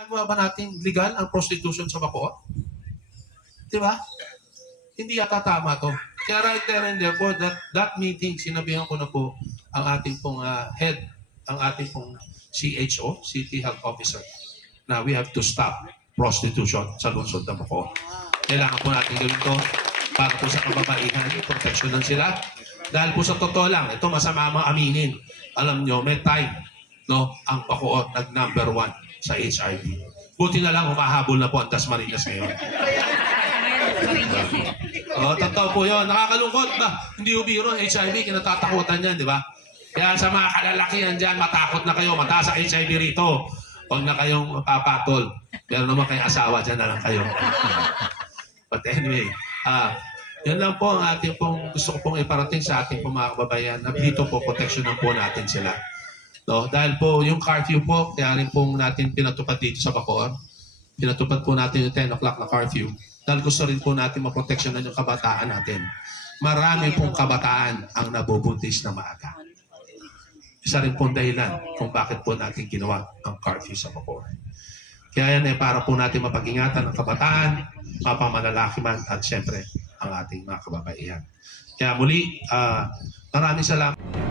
Ginagawa ba natin legal ang prostitution sa Bacoor? Di ba? Hindi yata tama to. Kaya right there and therefore, that, that meeting, sinabihan ko na po ang ating pong ah, head, ang ating pong CHO, City Health Officer, na we have to stop prostitution sa lungsod ng Bacoor. Kailangan po natin gawin to para po sa kababaihan, proteksyonan sila. Dahil po sa totoo lang, ito masama mga aminin. Alam nyo, may time, no, ang Bacoor nag number one sa HIV. Buti na lang humahabol na po ang Dasmariñas ngayon. Oo, totoo po yun. Nakakalungkot ba? Hindi ubiro HIV, kinatatakutan yan, di ba? Kaya sa mga kalalakihan dyan, matakot na kayo, mataas ang HIV rito. Huwag na kayong papatol. Pero naman kayo asawa, dyan na lang kayo. But anyway, ah, yan lang po ang ating pong gusto ko pong iparating sa ating pong mga kababayan na dito po, proteksyonan po natin sila. No? Dahil po yung curfew po, kaya rin po natin pinatupad dito sa Bacoor. Pinatupad po natin yung 10 o'clock na curfew. Dahil gusto rin po natin maproteksyonan yung kabataan natin. Marami pong kabataan ang nabubuntis na maaga. Isa rin pong dahilan kung bakit po natin ginawa ang curfew sa Bacoor. Kaya yan ay para po natin mapag-ingatan ang kabataan, mga pamalalaki man, at syempre ang ating mga kababaihan. Kaya muli, ah, maraming salamat.